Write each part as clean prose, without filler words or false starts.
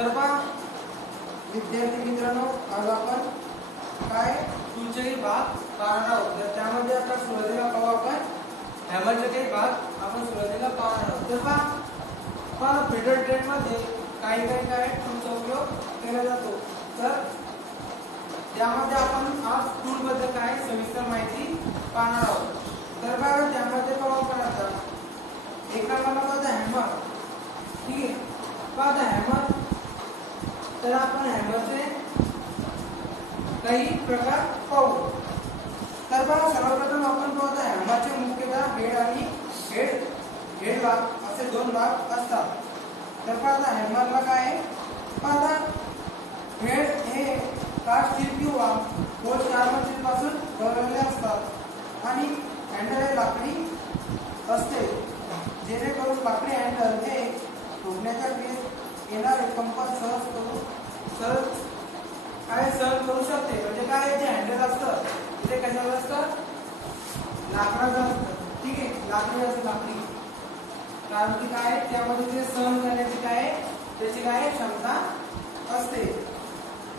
तर पहा विद्यार्थी मित्रांनो, आज आपण काय टूलचे काही भाग पाहणार आहोत. तर त्यामध्ये आता सुरुवातीला पाहू आपण हॅमरचे काही भाग आपण सुरुवातीला पाहणार आहोत. तर पहा फिटर ट्रेड मध्ये काही काय टूलचा उपयोग केला जातो. तर त्यामध्ये आपण आज टूल बद्दल काय सविस्तर माहिती पाहणार आहोत. तर बघा त्यामध्ये पाहू आपण आता एका नंबरचा हॅमर. ठीक आहे, पहा हॅमर. तर आपण हॅमरचे काही प्रकार पाहू. तर बघा सर्वप्रथम आपण पाहतो हॅमरचे मुख्यतः हेड आणि हेड भाग असे दोन भाग असतात. तर पहा हॅमरला काय आहे, पहा हेड हे कास्ट स्टील किंवा पोस्ट आर्मर स्टील पासून बनवलेले असतात आणि हँडल हे लाकडी असते, जेणेकरून लाकडी हँडल हे ठोकण्याच्या क्रियेत येणारे कंपन सहन करू शकते. म्हणजे काय जे हँडल असतं ते कशाचं असतं, लाकडाचं असतं. ठीक आहे, लाकडी असतं, लाकडी. कारण की काय त्यामध्ये ते सहन करण्याची काय त्याची काय क्षमता असते.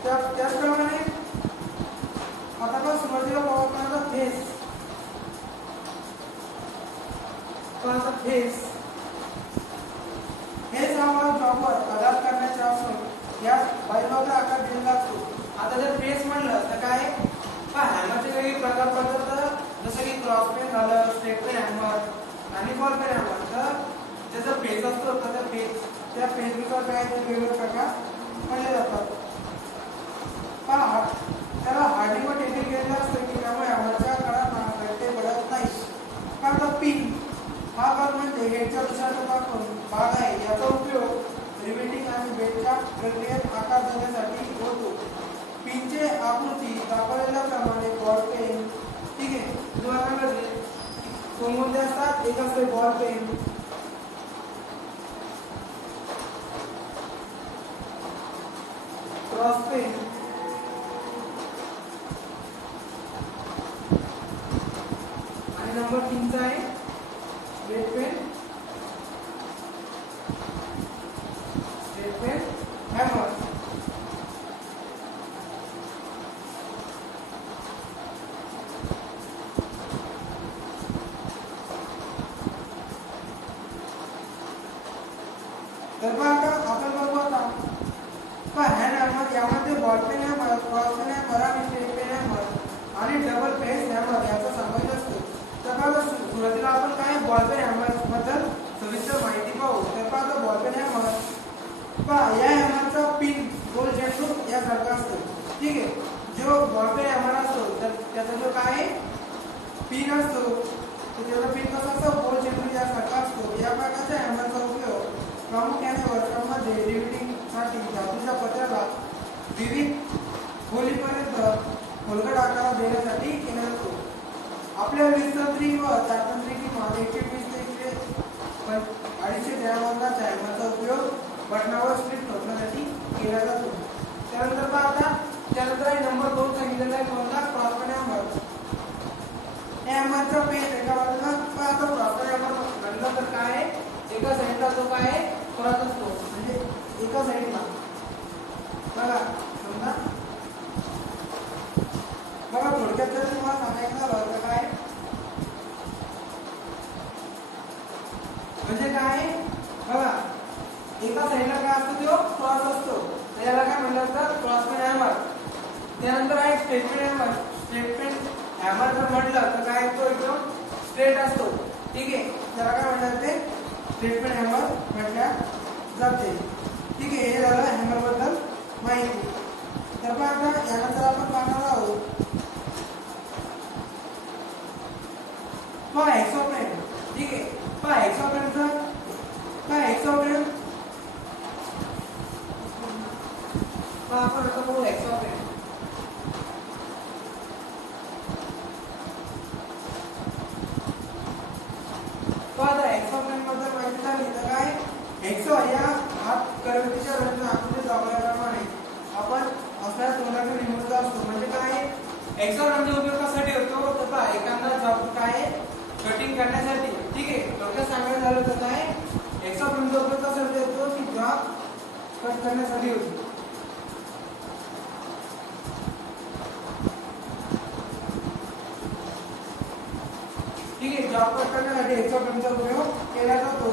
त्याचप्रमाणे आता आपण सुरुवातीला पाहू फेस. फेस हा भाग जॉबवर आघात करण्याचा असून यात बाजूला आकार दिलेला असतो. आता जर फेस म्हणलं तर काय हॅमरचे काही प्रकार पडतात, जसं की क्रॉस पेन झालं, स्ट्रेट पेन हॅमर आणि बॉल पेन हॅमर. तर त्याचा फेस असतो तर त्या फेसनुसार काय वेगवेगळे प्रकार पडले जातात. त्याला हार्डिंग व टेपिंग केलेलं असतं की त्यामुळे हॅमरच्या कडा ते पडत नाही. कारण पिन हा भाग म्हणजे हेडच्या दुसऱ्या भाग आहे. याचा उपयोग रिवेटिंग आणि बेल्टच्या प्रक्रियेत आकार देण्यासाठी होतो. पिनचे आकृती दाखवलेल्या प्रमाणे बॉल पेन. ठीक आहे, उदाहरणामध्ये कोणते असतात, एक असते बॉल पेन, क्रॉस पेन आणि नंबर 3 चा आहे स्ट्रेट पेन हॅमर. तर आपण बघू आता हँड हॅमर. यामध्ये ball peen hammer, cross peen hammer आणि स्ट्रेट पेन हॅमर आणि डबल फेस हॅमर याचा समावेश असतो. तर सुरुवातीला आपण काय बॉल पेन हॅमर बद्दल सविस्तर माहिती पाहू. तर पहा बॉल पेन हॅमर, या हॅमरचा पिन गोल चेंडू यासारखा असतो. ठीक आहे, जो बॉल पेन हॅमर असतो तर त्याचा जो काय पिन असतो तर त्याचा पिन कसा असतो, गोल चेंडू यासारखा असतो. या प्रकारच्या हॅमरचा उपयोग प्रामुख्याने वर्षांमध्ये रिवेटिंगसाठी धातूच्या पत्र्याला विविध खोलीपर्यंत खोलगट आकार देण्यासाठी केला जातो. आपल्या 20 तंत्री व 4 तंत्री किंवा 120 ते 250 ग्रॅमच्या हॅमरचा उपयोग बटनावर स्प्लिट ठोकण्यासाठी केला जातो. त्यानंतर पहा त्यानंतर नंबर 2 सांगितलेला आहे कोणता, क्रॉस पेन हॅमर. या हॅमरचा पेन एका बाजूला आता क्रॉस पेन हॅमर म्हणलं तर काय एका साईडला जो काय क्रॉस असतो, म्हणजे एका साईडला बघा समजा थोडक्यात जर तुम्हाला सांगायचं झालं तर काय म्हणजे काय बघा एका साईडला काय असतो तो क्रॉस असतो. त्याला काय म्हणलं जातं, क्रॉस पेन हॅमर. त्यानंतर आहे straight peen hammer. Straight peen hammer जर म्हटलं तर काय तो एकदम स्ट्रेट असतो. ठीक आहे, त्याला काय म्हणतात ते स्ट्रेट पेन हॅमर म्हटल्या जाते. ठीक आहे, हे झालं हॅमर बद्दल माहिती. तर मग आता यानंतर आपण पाहणार आहोत हेक्सोपेन. ठीक आहे, हेक्सोपेनचा हेक्सोपेन आपण आता बघू हेक्सोपेन. हेक्सोपेन बद्दल माहिती झाली तर काय हेक्सो या हात करवटीच्या रचना आकृती दाखवल्याप्रमाणे आपण असणाऱ्या तोंडाकडे निवडतो असतो. म्हणजे काय हेक्सो म्हणजे उपयोगासाठी होतो तर पहा एखादा जॉब काय कटिंग करण्यासाठी. ठीक आहे, थोडक्यात सांगायचं झालं तर काय हेक्सो म्हणजे उपयोगासाठी होतो की जॉब कट करण्यासाठी होती. ठीक आहे, जॉब कट करण्यासाठी एक्सोफ्रेमचा उपयोग केला जातो.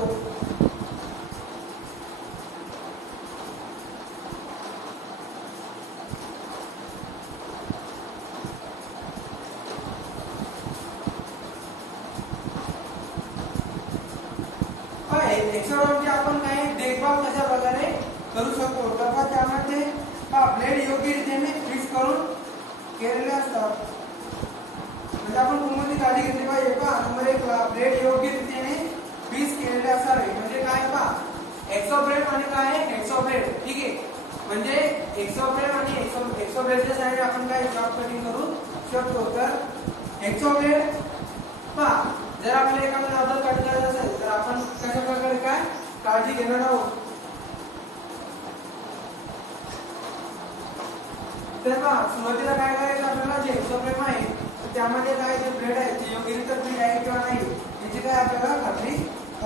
एक्सोफ्रेमची आपण काही देखभाल कशा प्रकारे करू शकतो तर त्यामध्ये ब्लेड योग्य रीतीने फिक्स करून केलेले असतात. म्हणजे आपण कोणती काळजी घेतली पाहिजे नंबर 1 ला ब्लेड योग्य रीतीने फिक्स केलेले असावे. म्हणजे काय एक्सोफ्रेम आणि काय हेक्सोब्लेड. ठीक आहे, म्हणजे एक्सोफ्रेम आणि एक्सोब्लेडच्या साहाय्याने आपण काय जॉब कटिंग करू शकतो. तर एक्सोब्लेड जर आपल्याला एखादा जॉब कट करायचा असेल तर आपण कशा प्रकारे काय काळजी घेणार आहोत. तर सुरुवातीला काय करायचं आपल्याला जे एक्सोफ्रेम आहे त्यामध्ये काय जे ब्लेड आहे ते योग्यरित्या फिट आहे किंवा नाही याची काय आपल्याला खात्री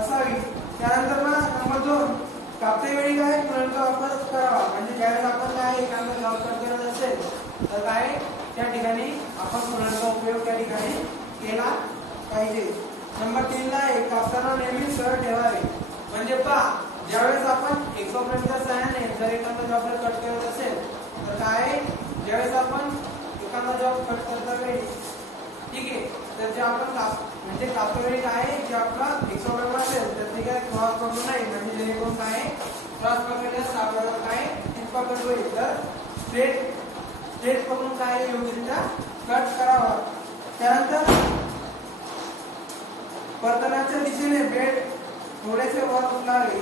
असावी. त्यानंतर नंबर 2 कापते वेळी काय पुरणचा वापर करावा. म्हणजे ज्यावेळेस आपण काय एखादा जॉब कट करत असेल तर काय त्या ठिकाणी आपण पुरणचा उपयोग त्या ठिकाणी केला पाहिजे. नंबर 3 ला कापताना नेहमी सरळ ठेवावे. म्हणजे ज्यावेळेस आपण एक्सोफ्रेमच्या सहाय्याने जर एखादा जॉब कट करत असेल तर काय ज्यावेळेस आपण एखादा जॉब कट करता वेळी ठीक आहे तर जे आपण म्हणजे कापता वेळी काय जे आपला एक्सोफ्रेम असेल तर ते काय क्रॉस करू नये. म्हणजे जेणेकरून काय क्रॉस पकडल्यास आपल्याला काय पकड होईल. तर स्ट्रेट पकडून काय योग्यरित्या कट करावा. त्यानंतर वर्तनाच्या दिशेने ब्लेड थोडेसे वर उचलावे.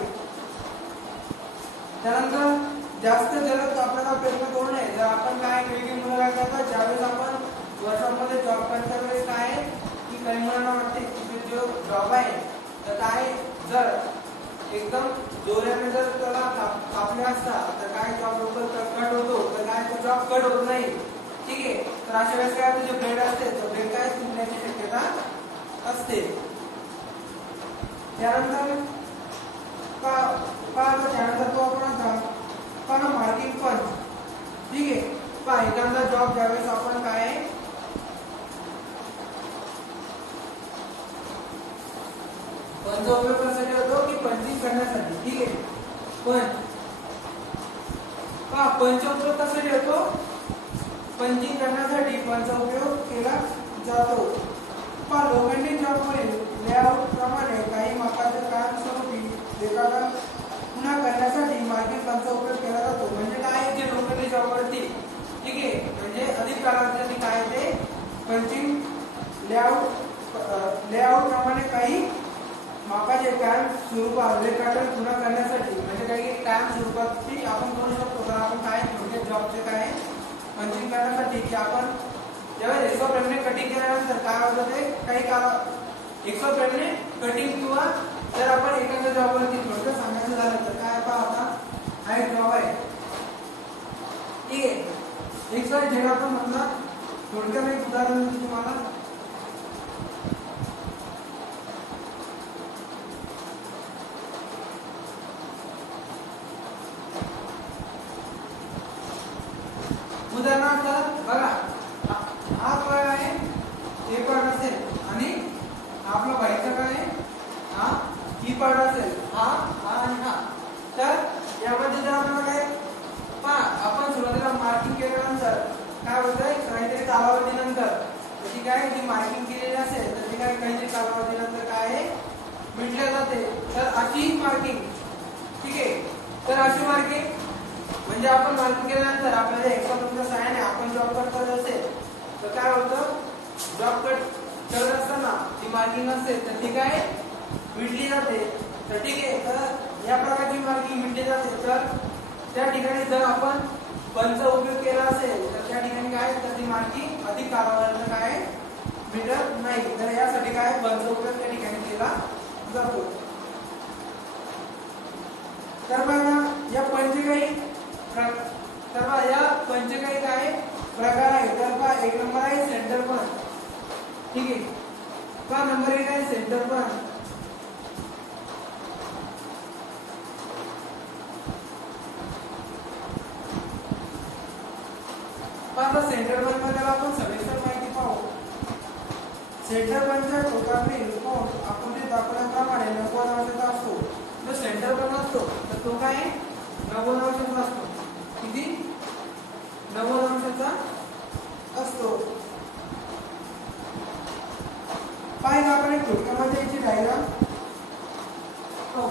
त्यानंतर जास्त जलद आपल्याला प्रयत्न करू नये. जर आपण काय वेगळी मुलं काय करतात ज्यावेळेस आपण वर्षामध्ये जॉब करता वेळेस काय की काही मुलांना वाटते की जो जॉब आहे तर काय जर एकदम जोराने जर त्याला कापले असता तर काय जॉब लवकर कट होतो तर काय तो जॉब कट होत नाही. ठीक आहे, तर अशा वेळेस काय जे ब्लेड असते तो ब्लेड काय तुटण्याची शक्यता असते. त्यानंतर त्यानंतर तो आपण मार्किंग पंच. ठीक आहे, एखादा जॉब ज्यावेळेस आपण काय पंचचा उपयोग कशासाठी होतो की पंचिंग करण्यासाठी. ठीक आहे, पंचचा उपयोग कशासाठी होतो पंचिंग करण्यासाठी पंचचा उपयोग केला जातो. लोखंडी जॉबवरील लेआउट प्रमाणे काही मापाचे कायमस्वरूपी रेखाटन पुन्हा करण्यासाठी मार्किंग पंचचा उपयोग केला जातो. म्हणजे काय जे लोखंडी जॉबवरती ठीक आहे म्हणजे अधिक कालावधीसाठी काय ते पंचिंग लेआउट प्रमाणे काही मापाचे कायम स्वरूपात रेखाटन पुन्हा करण्यासाठी म्हणजे काही कायम स्वरूपाची आपण करू शकतो. तर आपण काय म्हणजे जॉबचे काय पंचिंग करण्यासाठी की आपण ज्यावेळेस एक्सोफ्रेमने कटिंग केल्यानंतर काय होतं ते काही काळ एक्सोफ्रेमने कटिंग किंवा जर आपण एखाद्या जॉबवरती थोडक्यात सांगायचं झालं तर काय आता हा एक जॉब आहे. ठीक आहे, XYZ आपण समजा थोडक्यात एक उदाहरण तुम्हाला उदाहरणार्थ बघा हा काय आहे ए पार्ट असेल आणि आपला बाईचा काय आहे हा ई पार्ट असेल हा आणि हा. तर यामध्ये जर आपल्याला काय आपण सुरुवातीला मार्किंग केल्यानंतर काय होतंय काहीतरी कालावधीनंतर त्याची काय जी मार्किंग केलेली असेल तर ती काय काहीतरी कालावधीनंतर काय आहे मिटल्या जाते. तर अशी मार्किंग ठीक आहे, तर अशी मार्किंग म्हणजे आपण मार्किंग केल्यानंतर आपल्याला एक्सोफ्रेमच्या सहाय्याने आपण जॉब कट करत असेल तर काय होतं जॉब कट करत असताना जी मार्किंग असते तर ती काय मिटली जाते. तर ठीक आहे, तर या प्रकारची मार्किंग मिटली जाते. तर त्या ठिकाणी जर आपण पंचचा उपयोग केला असेल तर त्या ठिकाणी काय तर ती मार्किंग अधिक कालावधीनंतर काय मिटत नाही. तर यासाठी काय पंचचा उपयोग त्या ठिकाणी केला जातो. तर बघा या पंचे काही काय प्रकार आहे. तर एक नंबर आहे सेंटर पण. ठीक आहे, नंबर 1 आहे सेंटर पण. आपण सविस्तर माहिती पाहू. सेंटर पंचच्या टोकावरील कोन आकृतीत दाखवल्याप्रमाणे 90 अंशाचा असतो. जो सेंटर पण असतो तर तो काय 90 अंशाचा असतो. किती 90 अंशाचा असतो. पाहिजे आपण एक थोडक्यामध्ये याची डायग्राम पाहू.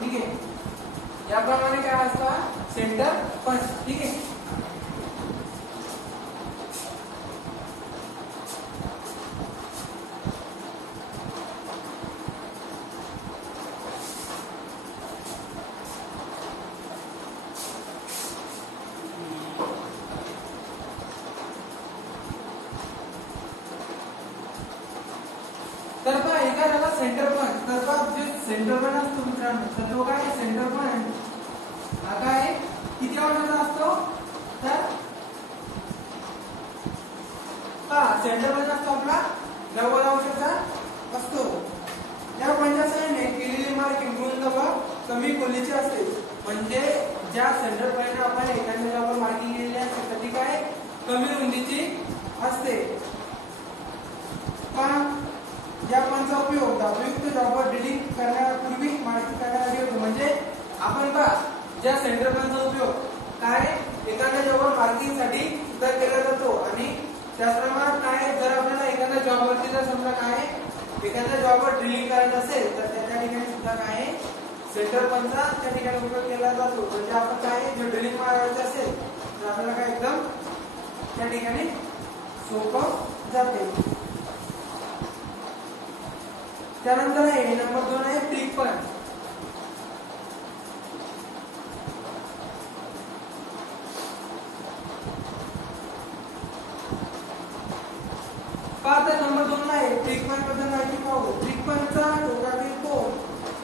ठीक आहे. याप्रमाणे काय असतं सेंटर पंच. ठीक आहे. तर पहा एका झाला सेंटर पॉइंट. तर पहा जे सेंटर पॉइंट असतो मित्रांनो तर तो काय सेंटर पॉइंट हा काय किती अंशाचा असतो. तर पहा सेंटर पॉइंट असतो आपला 90 अंशाचा असतो. या पंचासने केलेली मार्किंग रुंद व कमी खोलीची असते. म्हणजे ज्या सेंटर पॉइंट आपण एखाद्या जागेवर मार्किंग केलेली असते तर ती काय कमी रुंदीची असते. पहा या पंचा उपयोग धातुयुक्त जॉबवर ड्रिलिंग करण्यापूर्वी मार्किंग करण्यासाठी होतो. म्हणजे आपण पहा ज्या सेंटर पॉइंटचा उपयोग काय एखाद्या जॉबवर मार्किंग साठी सुद्धा केला जातो. आणि त्याचप्रमाणे काय जर आपल्याला एखाद्या जॉबवरती जर समजा काय एखाद्या जॉबवर ड्रिलिंग करायचं असेल तर त्या ठिकाणी सुद्धा काय सेंटर पॉइंटचा त्या ठिकाणी उपयोग केला जातो. म्हणजे आपण काय जे ड्रिलिंग मारायचं असेल तर आपल्याला काय एकदम त्या ठिकाणी सोपं जाते. त्यानंतर आहे नंबर 2 आहे प्रिक पंच. आता नंबर 2 ला आहे प्रिक पंच बद्दल माहिती पाहू. प्रिक पंचचा टोकातील कोन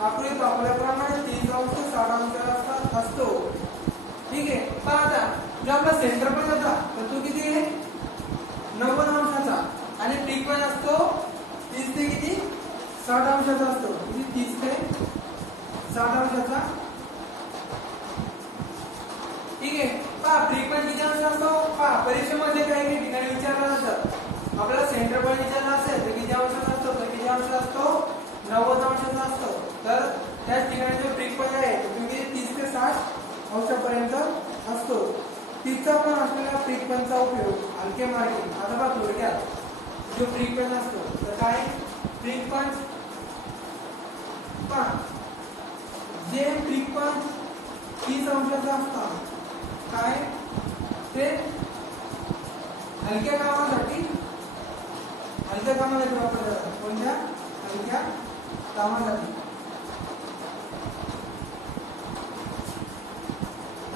आकृतीत दाखवल्याप्रमाणे 30 अंश 60 अंशाचा असतो. ठीक आहे. पहा आता जो आपला सेंटर पंच होता तर तो किती आहे 90 अंशाचा आणि प्रिक पंच असतो 30 ते किती 60 अंशाचा असतो. किती 30 ते 60 अंशाचा. ठीक आहे. पहा प्रिक पंच किती अंश असतो. पहा परीक्षेमध्ये काही ठिकाणी विचारलं जातं आपल्याला सेंटर पॉइंट विचारला असेल तर किती अंशाचा असतो तर किती अंश असतो 90 अंशाचा असतो. तर त्याच ठिकाणी जो प्रिक पंच आहे तो किती 30 ते 60 अंशापर्यंत असतो. 30 चा पण असलेला प्रिक पंचचा उपयोग हलके मार्किंग. आता बघा थोडक्यात जो प्रिक पंच असतो तर काय प्रिक पंच पहा जे प्रिक पंच 30 अंशाचा असतात काय ते हलक्या कामासाठी वापरले जातात. कोणत्या हलक्या कामासाठी.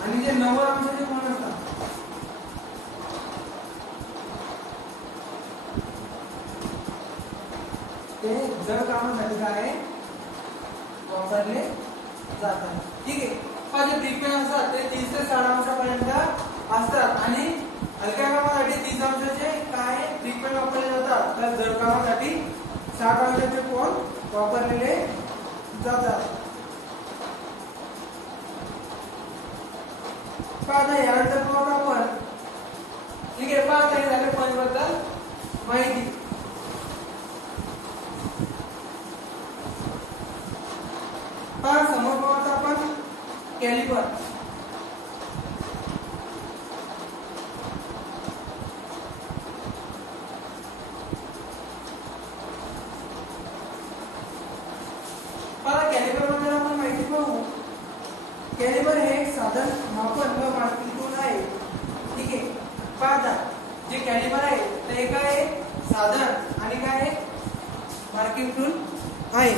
आणि जे 90 अंशाचे कोण असतात ते जड कामासाठी काय वापरले जातात. ठीक आहे. जे प्रिक पंच असतात ते 30 ते 60 अंशापर्यंत असतात आणि हलक्या कामासाठी 30 अंशाचे काय प्रिक पंच वापरले जातात. तर जड कामासाठी 60 अंशाचे कोन वापरलेले जातात. आता यानंतर पाहू आपण. ठीक आहे. पाहता हे झाले पंच बद्दल माहिती. पहा समोर पाहू आपण कॅलिबर हे एक साधन मापन व मार्किंग टूल आहे. ठीक आहे. पहा जे कॅलिबर आहे ते काय आहे, साधन आणि काय आहे, मार्किंग टूल आहे.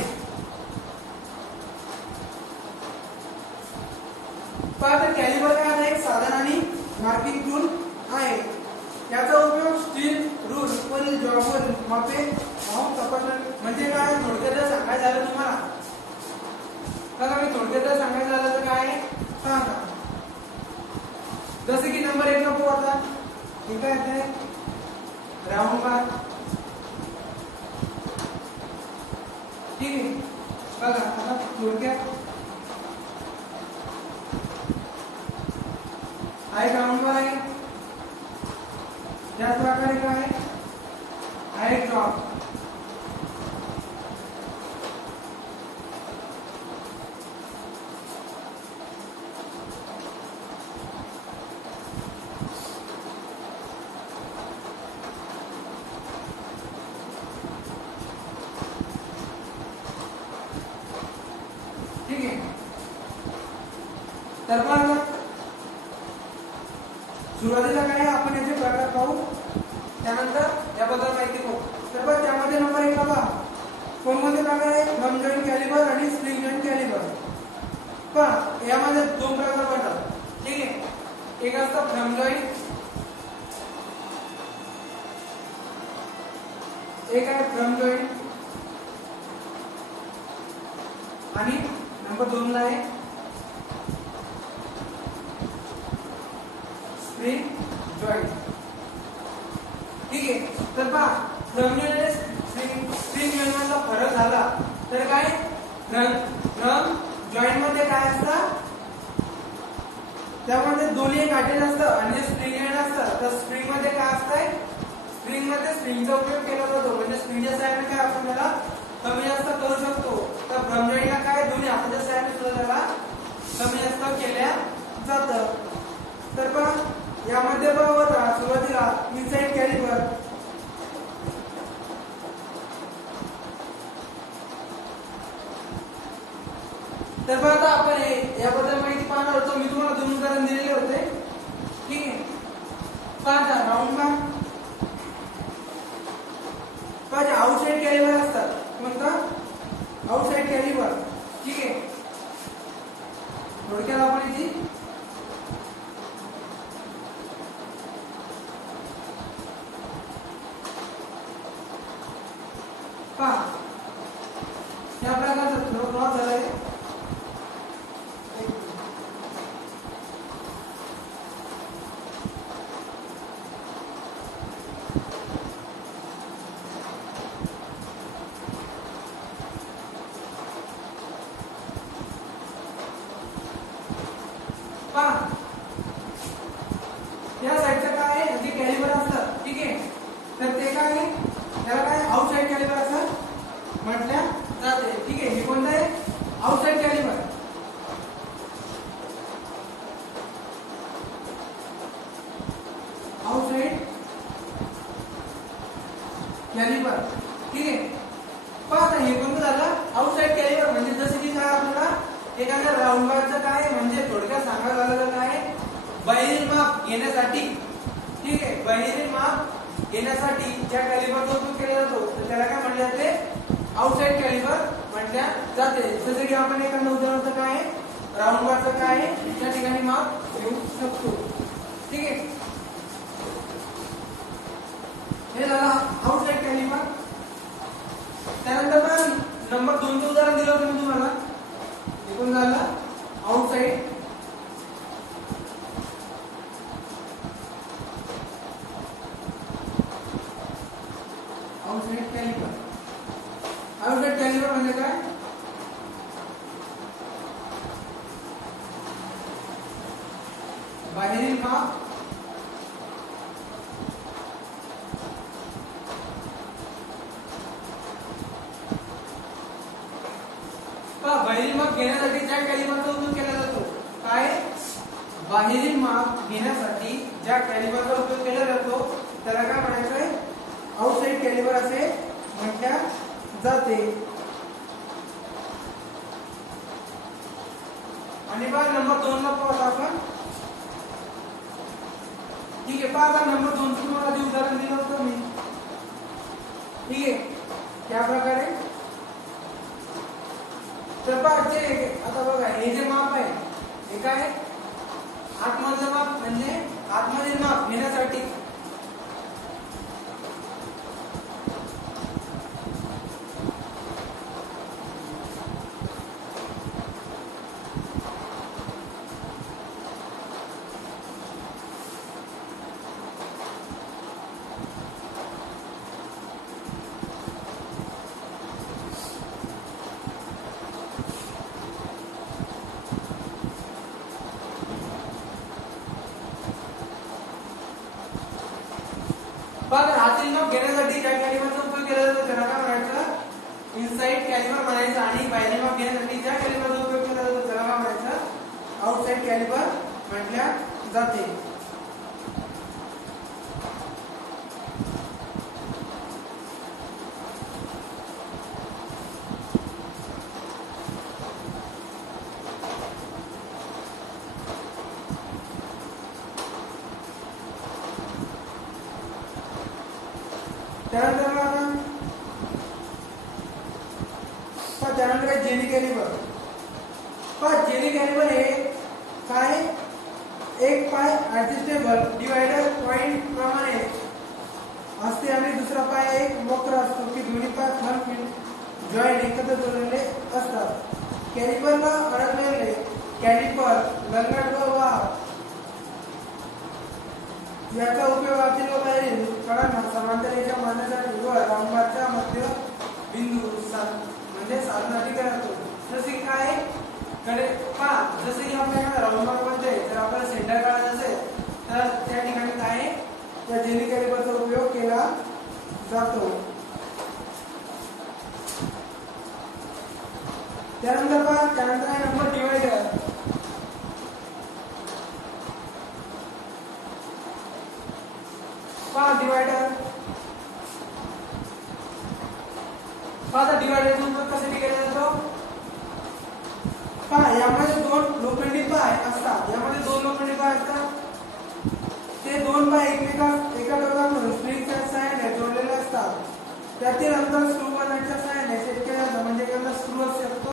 पहा कॅलिबर काय आहे, एक साधन आणि मार्किंग टूल आहे. याचा उपयोग स्टील रूल वरील जॉबवर मापे तपासणे म्हणजे काय, थोडक्यात सांगायचं झालं तुम्हाला, बघा मी थोडक्यात सांगायचं झालं तर काय आहे सांगा. जसे की नंबर 1 नको आता हे काय आहे, राऊंड बार. ठीक आहे. बघा आता थोडक्यात हा एक राऊंड बार आहे. त्याच प्रकारे काय आहे, हा एक ड्रॉप. ठीक आहे. तर मग सुरुवातीला काय आपण याचे प्रकार पाहू, त्यानंतर याबद्दल माहिती पाहू. तर बघ त्यामध्ये नंबर 1 बघा कोणकोणते प्रकार आहे, थंब जॉईंट कॅलिबर आणि स्प्रिंग जॉईंट कॅलिबर. पण यामध्ये 2 प्रकार पडतात. ठीक आहे. एक असतं थंब जॉईंट, एक आहे थंब जॉईंट आणि नंबर 2 ला आहे स्प्रिंग जॉईंट. ठीक आहे. तर पहा थंब जॉईंट आणि स्प्रिंग जॉईंट मधला फरक झाला तर काय, थंब जॉईंट मध्ये काय असतं, त्यामध्ये दोन्ही काटे असतं आणि स्प्रिंग जॉईंट असतं. तर स्प्रिंग मध्ये काय असतंय, स्प्रिंग मध्ये स्प्रिंगचा उपयोग केला जातो, म्हणजे स्प्रिंगच्या साहाय्याने काय आपण त्याला कमी जास्त करू शकतो. तर थंब जॉईंटला काय दोन्ही हाताच्या साहाय्याने सुद्धा त्याला कमी जास्त केल्या जातं. तर पहा यामध्ये बघा सुरुवातीला इनसाइड कॅलिबर. तर बघा आता आपण याबद्दल माहिती पाहणार होतो. मी तुम्हाला 2 उदाहरण दिलेले होते. ठीक आहे. पहा राऊंड बार, पहा आउटसाइड कॅलिबर असतात. कोणता आउटसाइड कॅलिबर. ठीक आहे. थोडक्यात आपण इथे पहा या प्रकारचा क्रॉस झाला आहे. या साईडचं काय आहे, जे कॅलिबर असतात. ठीक आहे. तर ते काय आहे, त्याला काय आउटसाइड कॅलिबर असं म्हटल्या जाते. ठीक आहे. हे कोणतं आहे, आउटसाइड कॅलिबर. Outside Calibri. ठीक आहे. पहा आता हे कोणतं झालं, आउटसाइड कॅलिबर. म्हणजे जसं की काय आपल्याला एखाद्या राऊंड बारचं काय म्हणजे थोडक्यात सांगायला झालं तर काय, बाहेरील माप घेण्यासाठी. ठीक आहे. बाहेरील माप घेण्यासाठी ज्या कॅलिबरचा उपयोग केला जातो त्याला काय म्हटले जाते, आउटसाइड कॅलिबर म्हटल्या जाते. जसं की आपण एखाद्या उदाहरणाचं काय राऊंड बारचं काय त्या ठिकाणी माप घेऊ शकतो. ठीक आहे. हे झालं आउटसाइड कॅलिबर. त्यानंतर नंबर 2 चं उदाहरण दिलं होतं मी तुम्हाला. हे पण झालं आउटसाइड कॅलिबर. आउटसाइड कॅलिबर म्हणजे काय, बाहेरील माप बाहेरील माप घेण्यासाठी ज्या कॅलिबरचा उपयोग केला जातो, काय बाहेरील माप घेण्यासाठी ज्या कॅलिबरचा उपयोग केला जातो त्याला काय म्हणायचंय, आउटसाइड कॅलिबर असे म्हटल्या जाते. आणि पहा नंबर 2 ला पाहू आपण. ठीक आहे, पहा आता नंबर 2 चं तुम्हाला आधी उदाहरण दिलं होतं मी. ठीक आहे, त्या प्रकारे तर पहा जे आता बघा हे जे माप आहे हे काय आतमधलं माप म्हणजे आतमधील माप घेण्यासाठी हातील माप घेण्यासाठी ज्या कॅलिबरचा उपयोग केला जातो त्याला काय म्हणायचं, इनसाइड कॅलिबर म्हणायचं. आणि बाहेरील माप घेण्यासाठी ज्या कॅलिबरचा उपयोग केला जातो त्याला काय म्हणायचं, आउटसाइड कॅलिबर म्हटल्या जाते. त्यानंतर जेनी कॅलिबर. जेनी कॅलिबर हे काय एक पाय ऍडजस्टेबल डिवायडर पॉइंट प्रमाणे असते आणि दुसरा पाय एक वक्र असतो की दोन्ही पाय थंब जॉईंट एकत्र जोडलेले असतात. कॅलिबरला अडकलेले कॅलिपर लंगट व वाहक याचा उपयोग आतील व बाहेरील कडांना समांतर रेषा बांधण्यासाठी व राऊंडबारच्या मध्य बिंदू म्हणजे साधनासाठी करतो. जसे की काय कडे पहा, जसे की आपल्याला राऊंडबार मध्ये जर आपल्याला सेंटर काढायचं असेल तर त्या ठिकाणी काय त्या जेनी कॅलिबरचा उपयोग केला जातो. त्यानंतर पहा त्यानंतर आहे नंबर डिवायडर. पहा डिवायडर डिवायडरचा उपयोग कशासाठी केला जातो. पहा यामध्ये दोन लोखंडी पाय असतात. ते दोन पाय एकमेका एका टोकापासून स्प्रिंगच्या सहाय्याने जोडलेले असतात. त्यातील अंतर स्क्रू बनवण्याच्या